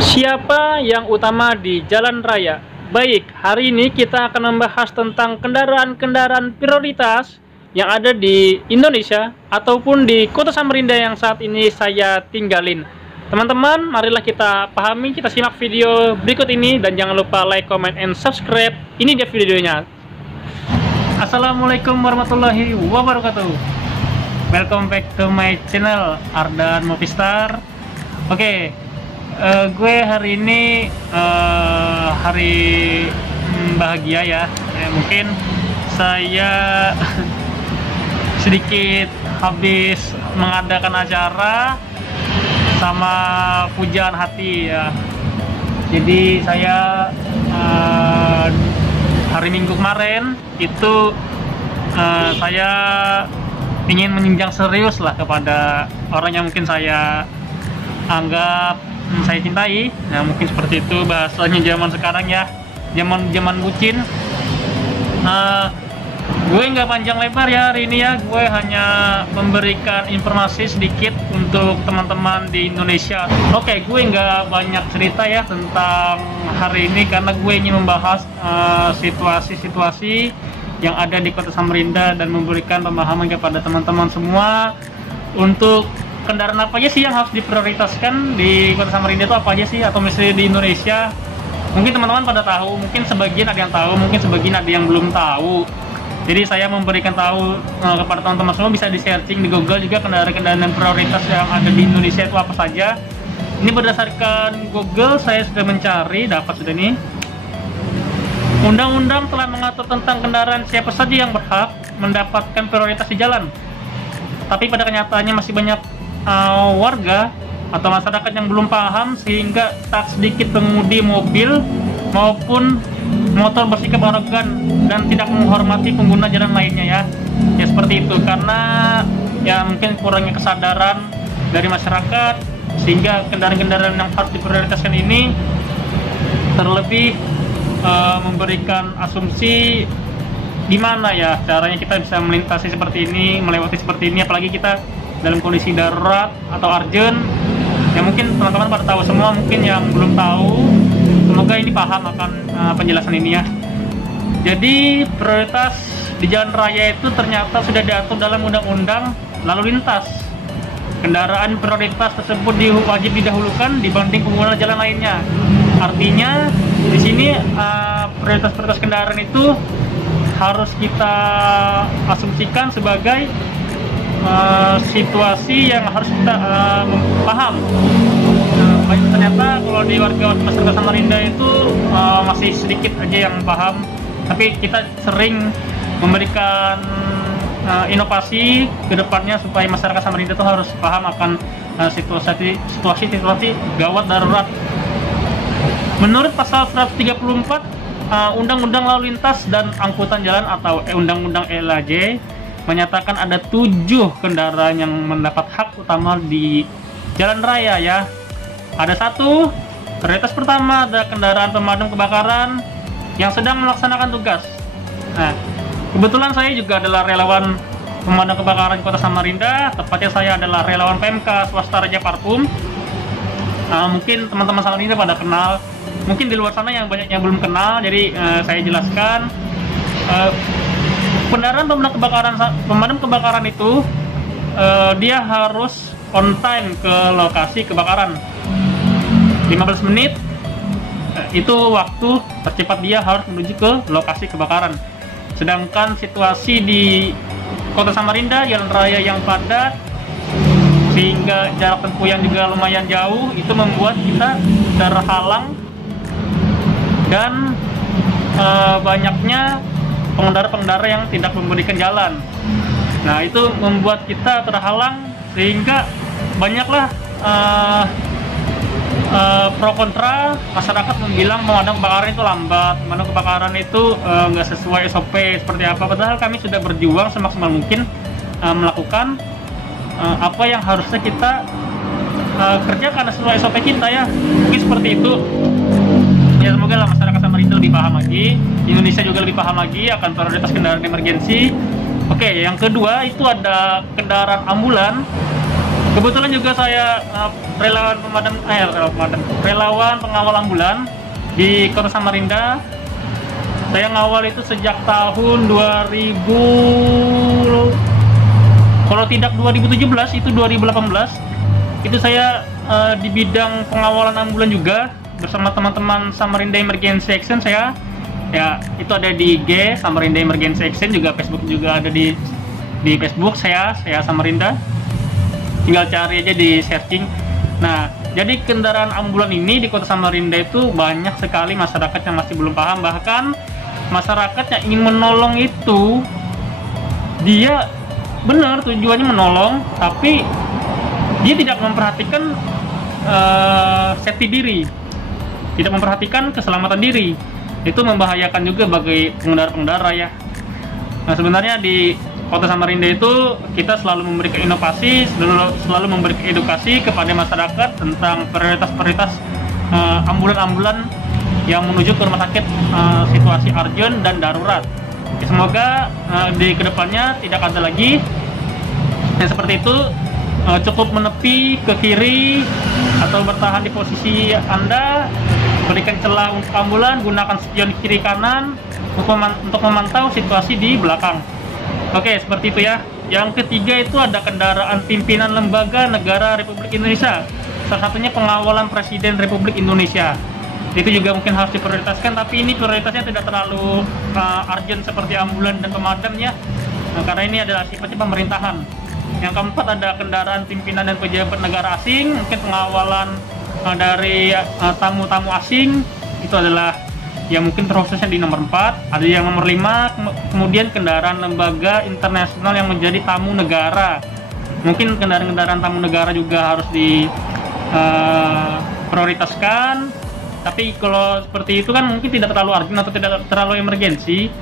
Siapa yang utama di jalan raya? Baik, hari ini kita akan membahas tentang kendaraan-kendaraan prioritas yang ada di Indonesia ataupun di Kota Samarinda yang saat ini saya tinggalin. Teman-teman, marilah kita pahami, kita simak video berikut ini dan jangan lupa like, comment, and subscribe. Ini dia videonya. Assalamualaikum warahmatullahi wabarakatuh. Welcome back to my channel Ardan Movistar. Oke. Gue hari ini hari bahagia ya. Mungkin saya sedikit habis mengadakan acara sama pujaan hati ya. Jadi saya hari Minggu kemarin itu saya ingin menjunjung serius lah kepada orang yang mungkin saya anggap saya cintai. Nah, mungkin seperti itu bahasanya zaman sekarang ya, zaman bucin. Gue nggak panjang lebar ya hari ini ya, gue hanya memberikan informasi sedikit untuk teman-teman di Indonesia. Oke, gue nggak banyak cerita ya tentang hari ini karena gue ingin membahas situasi-situasi yang ada di Kota Samarinda dan memberikan pemahaman kepada teman-teman semua untuk kendaraan apa aja sih yang harus diprioritaskan di Kota Samarinda itu, apa aja sih, atau misalnya di Indonesia. Mungkin teman-teman pada tahu, mungkin sebagian ada yang tahu, mungkin sebagian ada yang belum tahu. Jadi saya memberikan tahu kepada teman-teman semua, bisa di searching di Google juga kendaraan-kendaraan prioritas yang ada di Indonesia itu apa saja. Ini berdasarkan Google, saya sudah mencari, dapat sudah nih. Undang-undang telah mengatur tentang kendaraan siapa saja yang berhak mendapatkan prioritas di jalan. Tapi pada kenyataannya masih banyak warga atau masyarakat yang belum paham, sehingga tak sedikit pengemudi mobil maupun motor bersikap arogan dan tidak menghormati pengguna jalan lainnya ya. Ya seperti itu, karena ya mungkin kurangnya kesadaran dari masyarakat, sehingga kendaraan-kendaraan yang harus diprioritaskan ini terlebih memberikan asumsi di mana ya caranya kita bisa melintasi seperti ini, melewati seperti ini, apalagi kita dalam kondisi darurat atau urgent. Ya mungkin teman-teman pada tahu semua, mungkin yang belum tahu semoga ini paham akan penjelasan ini ya. Jadi prioritas di jalan raya itu ternyata sudah diatur dalam undang-undang lalu lintas. Kendaraan prioritas tersebut wajib didahulukan dibanding pengguna jalan lainnya. Artinya di sini prioritas kendaraan itu harus kita asumsikan sebagai situasi yang harus kita paham. Ternyata kalau di warga masyarakat Samarinda itu masih sedikit aja yang paham, tapi kita sering memberikan inovasi ke depannya supaya masyarakat Samarinda itu harus paham akan situasi gawat darurat. Menurut pasal 134 Undang-Undang Lalu Lintas dan Angkutan Jalan atau Undang-Undang LAJ menyatakan ada 7 kendaraan yang mendapat hak utama di jalan raya ya. Ada 1, prioritas pertama ada kendaraan pemadam kebakaran yang sedang melaksanakan tugas. Nah, kebetulan saya juga adalah relawan pemadam kebakaran Kota Samarinda, tepatnya saya adalah relawan PMK Swasta Raja Parfum. Mungkin teman-teman Samarinda pada kenal, mungkin di luar sana yang banyak yang belum kenal, jadi saya jelaskan. Kendaraan pemadam kebakaran itu dia harus on time ke lokasi kebakaran. 15 menit itu waktu tercepat dia harus menuju ke lokasi kebakaran. Sedangkan situasi di Kota Samarinda, jalan raya yang padat sehingga jarak tempuh yang juga lumayan jauh, itu membuat kita terhalang dan banyaknya pengendara-pengendara yang tidak memberikan jalan. Nah, itu membuat kita terhalang sehingga banyaklah pro kontra. Masyarakat membilang pemadam kebakaran itu lambat, pemadam kebakaran itu nggak sesuai SOP seperti apa. Padahal kami sudah berjuang semaksimal mungkin melakukan apa yang harusnya kita kerjakan sesuai SOP kita ya. Mungkin seperti itu. Ya semoga lah masyarakat Samarinda lebih paham lagi, Indonesia juga lebih paham lagi akan prioritas kendaraan emergensi. Oke, yang kedua itu ada kendaraan ambulan. Kebetulan juga saya relawan pemadam, relawan pengawal ambulan di Kota Samarinda. Saya ngawal itu sejak tahun 2000, kalau tidak 2017 itu 2018. Itu saya di bidang pengawalan ambulan juga bersama teman-teman Samarinda Emergency Action. Saya ya itu ada di IG Samarinda Emergency Action, juga Facebook juga ada di Facebook saya Samarinda. Tinggal cari aja di searching. Nah, jadi kendaraan ambulan ini di Kota Samarinda itu banyak sekali masyarakat yang masih belum paham. Bahkan masyarakat yang ingin menolong itu dia benar tujuannya menolong, tapi dia tidak memperhatikan safety diri, tidak memperhatikan keselamatan diri. Itu membahayakan juga bagi pengendara-pengendara ya. Nah, sebenarnya di Kota Samarinda itu kita selalu memberikan inovasi, selalu memberikan edukasi kepada masyarakat tentang prioritas-prioritas ambulan-ambulan yang menuju ke rumah sakit situasi urgent dan darurat. Ya, semoga di kedepannya tidak ada lagi yang seperti itu. Cukup menepi ke kiri atau bertahan di posisi Anda, berikan celah untuk ambulan, gunakan spion kiri kanan untuk memantau situasi di belakang. Oke, seperti itu ya. Yang ketiga itu ada kendaraan pimpinan lembaga negara Republik Indonesia, salah satunya pengawalan Presiden Republik Indonesia. Itu juga mungkin harus diprioritaskan, tapi ini prioritasnya tidak terlalu urgent seperti ambulan dan pemadam ya. Nah, karena ini adalah sifatnya pemerintahan. Yang keempat ada kendaraan pimpinan dan pejabat negara asing, mungkin pengawalan dari tamu-tamu asing. Itu adalah yang mungkin terkhususnya di nomor 4. Ada yang nomor 5, kemudian kendaraan lembaga internasional yang menjadi tamu negara. Mungkin kendaraan-kendaraan tamu negara juga harus diprioritaskan. Tapi kalau seperti itu kan mungkin tidak terlalu urgent atau tidak terlalu emergensi.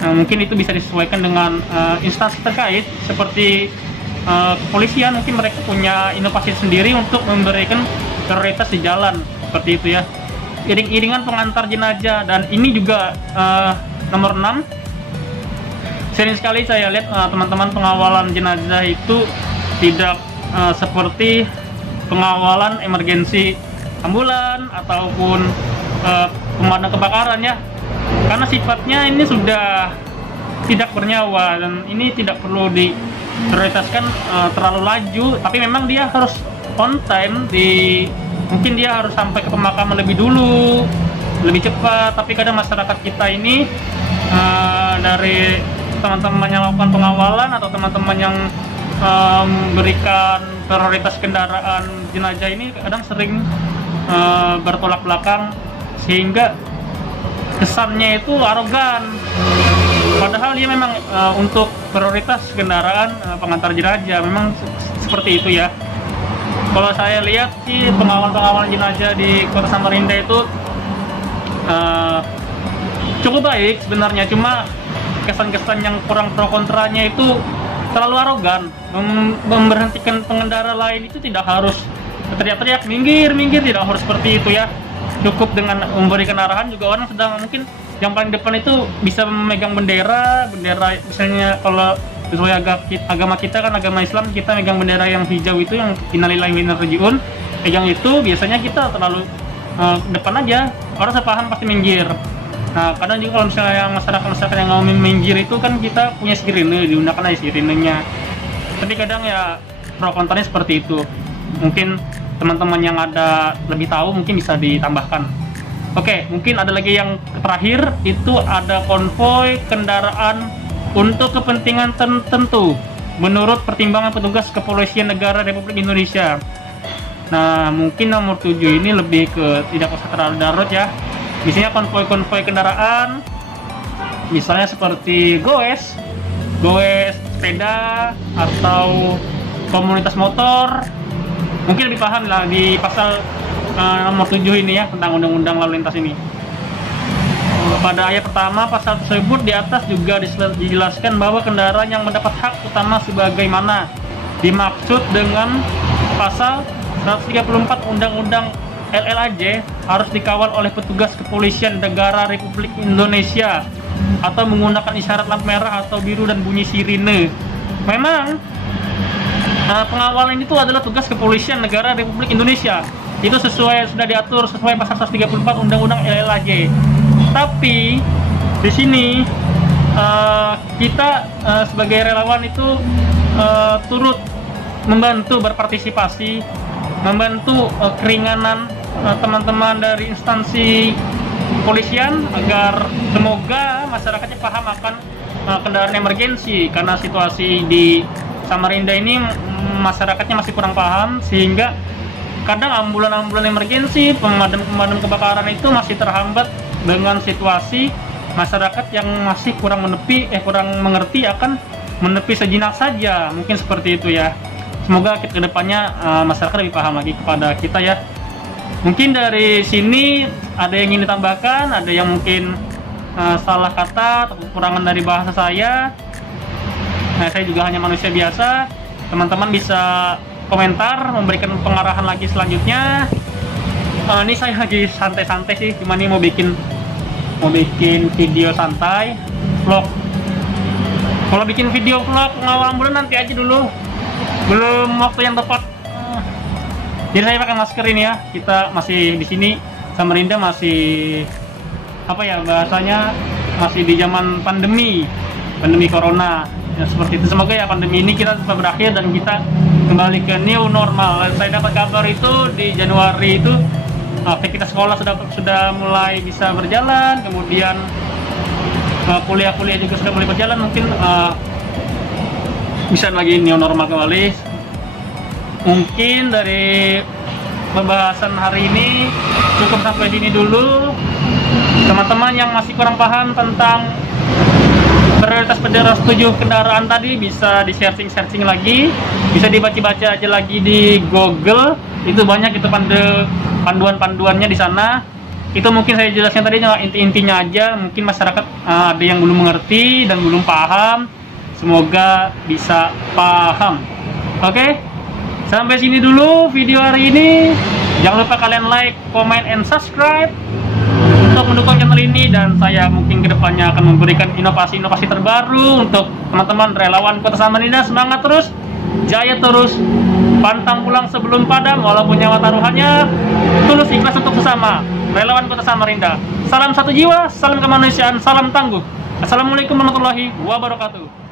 Mungkin itu bisa disesuaikan dengan instansi terkait seperti kepolisian. Mungkin mereka punya inovasi sendiri untuk memberikan prioritas di jalan, seperti itu ya. Iring-iringan pengantar jenazah, dan ini juga nomor 6. Sering sekali saya lihat teman-teman pengawalan jenazah itu tidak seperti pengawalan emergensi ambulan ataupun pemadam kebakaran ya, karena sifatnya ini sudah tidak bernyawa dan ini tidak perlu diprioritaskan terlalu laju. Tapi memang dia harus on time, mungkin dia harus sampai ke pemakaman lebih dulu, lebih cepat. Tapi kadang masyarakat kita ini dari teman-teman yang melakukan pengawalan atau teman-teman yang memberikan prioritas kendaraan jenazah ini kadang sering bertolak belakang, sehingga kesannya itu arogan. Padahal dia memang untuk prioritas kendaraan pengantar jenazah memang seperti itu ya. Kalau saya lihat sih pengawalan jenazah di Kota Samarinda itu cukup baik sebenarnya, cuma kesan-kesan yang kurang pro kontranya itu terlalu arogan. Memberhentikan pengendara lain itu tidak harus teriak-teriak minggir, tidak harus seperti itu ya. Cukup dengan memberikan arahan. Juga orang sedang mungkin yang paling depan itu bisa memegang bendera misalnya kalau sesuai agama kita kan, agama Islam, kita megang bendera yang hijau itu yang innalillahi wa inna ilaihi raji'un, pegang itu biasanya kita terlalu depan aja, orang sepaham pasti minggir. Nah, kadang juga kalau misalnya yang masyarakat yang ngomongin minggir itu kan kita punya sirine, digunakan aja sirinenya. Tapi kadang ya pro kontranya seperti itu. Mungkin teman-teman yang ada lebih tahu mungkin bisa ditambahkan. Oke, mungkin ada lagi yang terakhir, itu ada konvoi kendaraan untuk kepentingan tertentu menurut pertimbangan petugas Kepolisian Negara Republik Indonesia. Nah, mungkin nomor 7 ini lebih ke tidak usah terlalu darurat ya. Misalnya konvoi kendaraan, misalnya seperti goes sepeda atau komunitas motor. Mungkin lebih paham lah di pasal nomor 7 ini ya, tentang undang-undang lalu lintas ini. Pada ayat pertama pasal tersebut di atas juga dijelaskan bahwa kendaraan yang mendapat hak utama sebagaimana dimaksud dengan pasal 134 Undang-Undang LLAJ harus dikawal oleh petugas Kepolisian Negara Republik Indonesia atau menggunakan isyarat lampu merah atau biru dan bunyi sirine. Memang pengawalan itu adalah tugas kepolisian negara Republik Indonesia. Itu sudah diatur sesuai pasal 134 Undang-Undang LLAJ. Tapi di sini kita sebagai relawan itu turut membantu berpartisipasi, membantu keringanan teman-teman dari instansi kepolisian agar semoga masyarakatnya paham akan kendaraan emergensi, karena situasi di Samarinda ini masyarakatnya masih kurang paham, sehingga kadang ambulan-ambulan emergensi, pemadam kebakaran itu masih terhambat dengan situasi masyarakat yang masih kurang mengerti akan menepi sejenak saja, mungkin seperti itu ya. Semoga ke depannya masyarakat lebih paham lagi kepada kita ya. Mungkin dari sini ada yang ingin ditambahkan, ada yang mungkin salah kata atau kekurangan dari bahasa saya. Nah, saya juga hanya manusia biasa. Teman-teman bisa komentar, memberikan pengarahan lagi selanjutnya. Ini saya lagi santai-santai sih, cuma ini mau bikin video santai, vlog. Kalau bikin video vlog ngawal ambulan nanti aja dulu, belum waktu yang tepat. Jadi saya pakai masker ini ya. Kita masih di sini Samarinda, masih apa ya bahasanya, masih di zaman pandemi corona ya, seperti itu. Semoga ya pandemi ini kita cepat berakhir dan kita kembali ke new normal. Saya dapat kabar itu di Januari itu aktivitas sekolah sudah mulai bisa berjalan, kemudian kuliah-kuliah juga sudah mulai berjalan, mungkin bisa lagi new normal kembali. Mungkin dari pembahasan hari ini cukup sampai sini dulu. Teman-teman yang masih kurang paham tentang prioritas pejalan 7 kendaraan tadi bisa di searching lagi, bisa dibaca-baca aja lagi di Google. Itu banyak itu panduan-panduannya di sana. Itu mungkin saya jelaskan tadi inti-intinya aja. Mungkin masyarakat ada yang belum mengerti dan belum paham. Semoga bisa paham. Oke, sampai sini dulu video hari ini. Jangan lupa kalian like, comment, and subscribe untuk mendukung channel ini, dan saya mungkin kedepannya akan memberikan inovasi-inovasi terbaru untuk teman-teman relawan Kota Samarinda. Semangat terus, jaya terus, pantang pulang sebelum padam walaupun nyawa taruhannya, tulus ikhlas untuk sesama. Relawan Kota Samarinda, salam satu jiwa, salam kemanusiaan, salam tangguh. Assalamualaikum warahmatullahi wabarakatuh.